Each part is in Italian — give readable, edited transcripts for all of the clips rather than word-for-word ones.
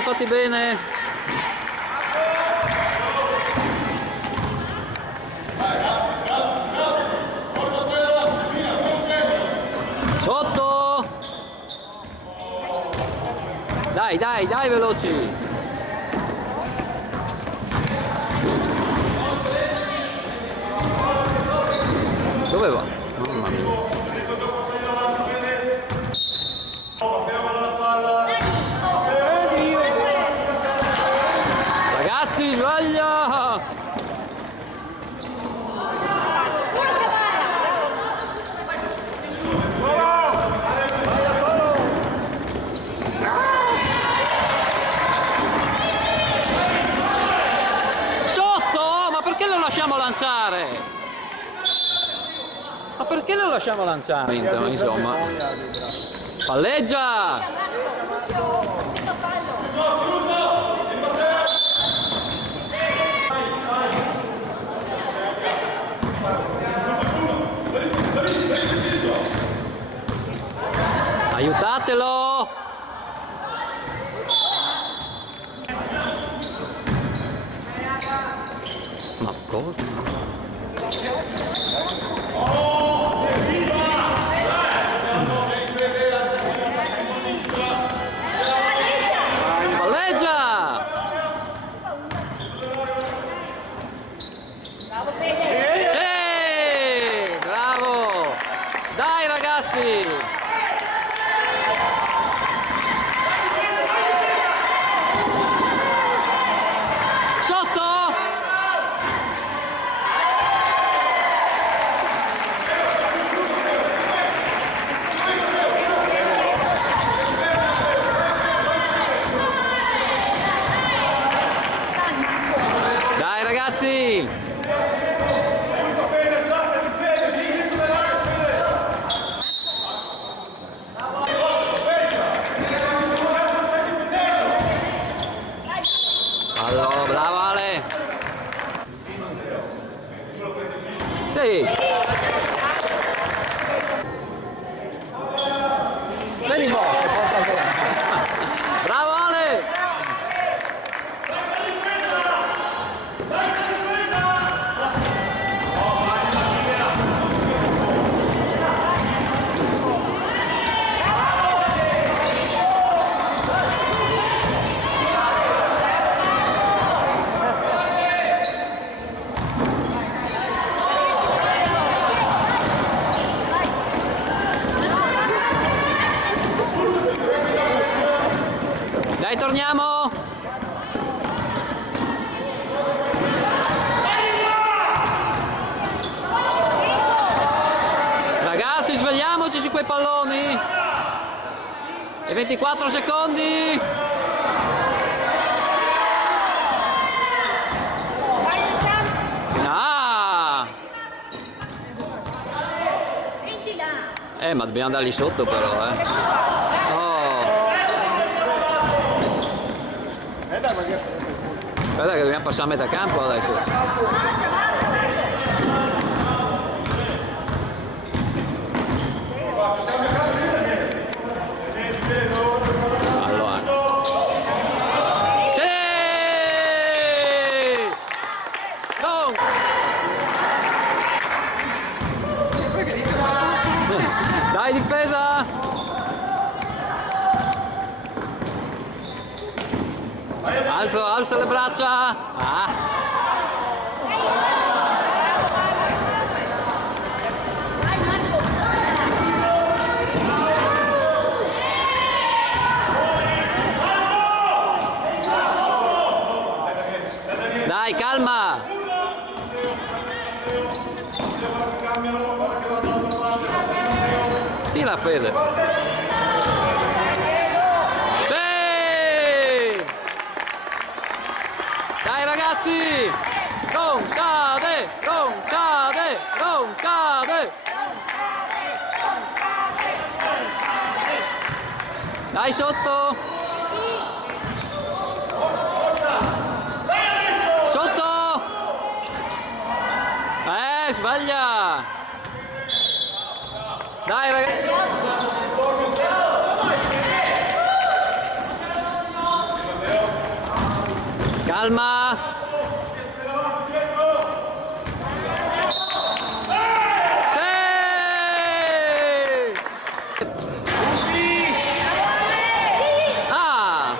fatti bene. Sotto. Dai, dai, dai, veloci. Dove va? Mamma mia. Ragazzi, sbaglia! Sotto? Ma perché lo lasciamo lanciare? Ma perché lo lasciamo lanciare? Insomma. Palleggia! Aiutatelo! Ma cosa? Palleggia! Sì! Bravo! Dai ragazzi! Sotto! Dai ragazzi! Allora, bravo Ale! Sì! Vieni un po', bravo Ale! Dai, torniamo! Ragazzi, svegliamoci su quei palloni! E 24 secondi! Ah! Ma dobbiamo andarli sotto però, Guarda che dobbiamo passare a metà campo adesso. Allora. Sì! No! Dai difesa! Alza le braccia! Ah. Dai, calma! Sì, la Fede! Dai ragazzi! Non cade! Non cade! Non cade! Dai sotto! Sotto! Sbaglia! Dai ragazzi! Calma. Ah!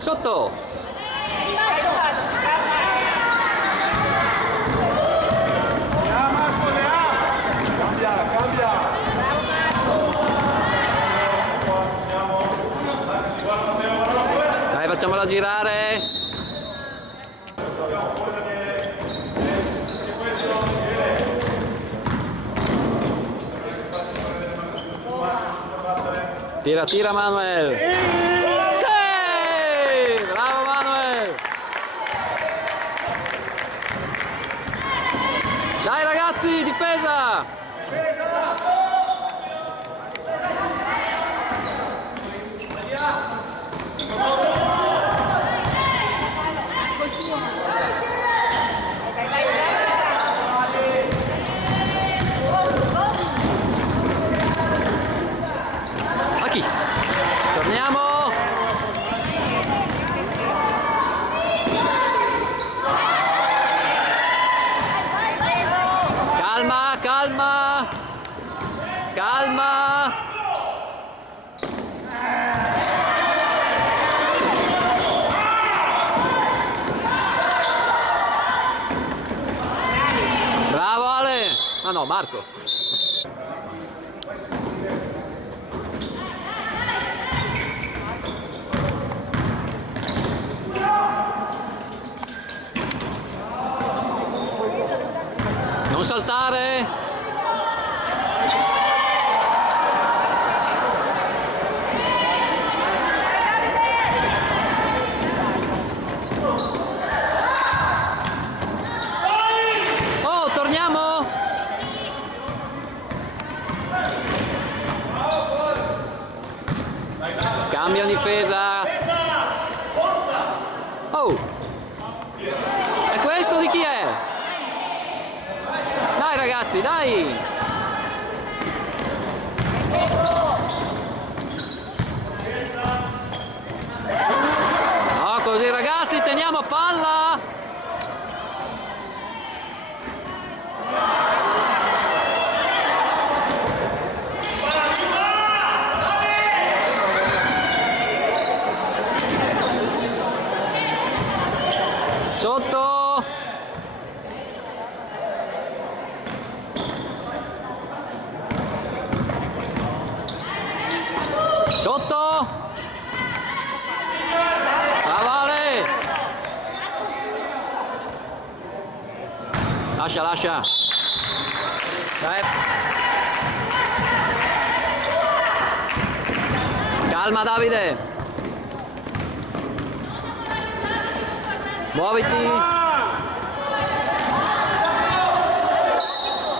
Sotto! Dai, facciamola girare! Tira, tira Manuel! Bravo Manuel! Dai ragazzi, difesa! A chi? Torniamo! Calma, calma! Calma! Bravo Ale! Ah no, Marco! Non saltare! Oh, torniamo! Cambia difesa! Oh! E questo di chi è? Dai ragazzi, dai! No, così ragazzi, teniamo palla! Sotto! Sotto! Bravo Ale! Lascia, lascia! Dai! Calma Davide! Muoviti!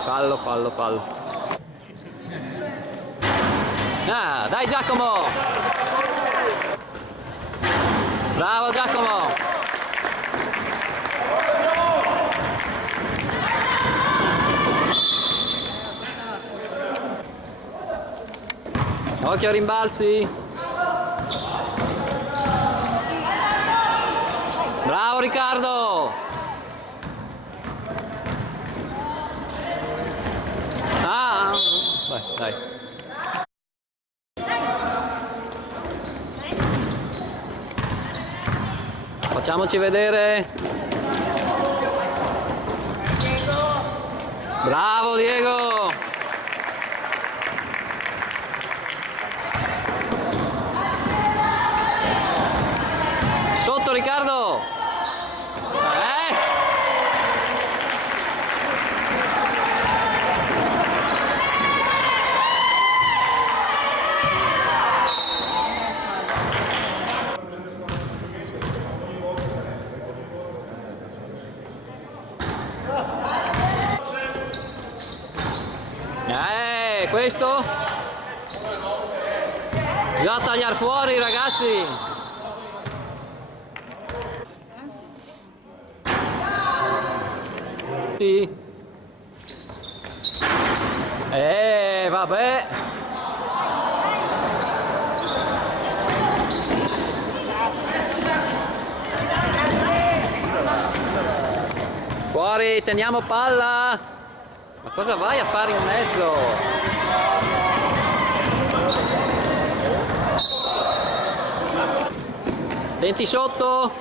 Fallo, fallo, fallo! Ah, dai Giacomo! Bravo Giacomo! Occhio a rimbalzi! Bravo Riccardo! Ah! Vai, dai! Facciamoci vedere. Bravo Diego. Sotto Riccardo. Questo? Bisogna tagliare fuori, ragazzi. Sì. Vabbè. Fuori, teniamo palla. Ma cosa vai a fare in mezzo? Denti sotto.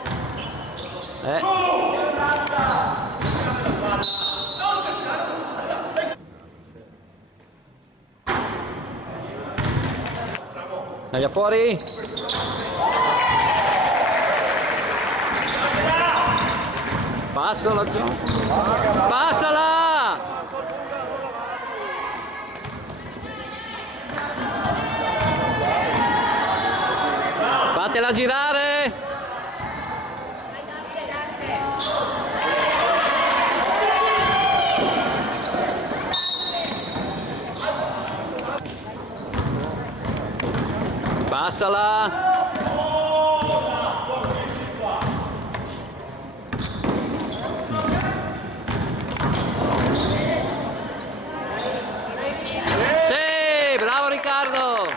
Taglia fuori. Passala, passala! Fatela girare! Passala! Bravo Riccardo!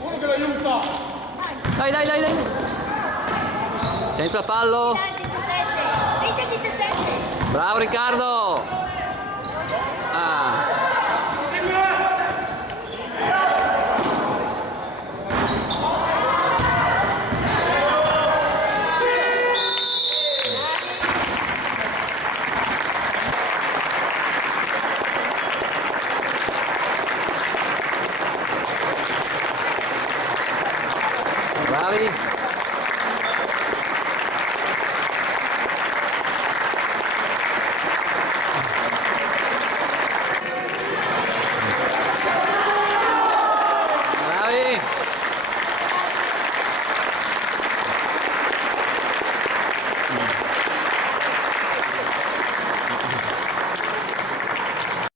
Uno che lo aiuta! Dai, dai, dai, dai! Senza fallo! 17! Bravo Riccardo! Ah! Bravi!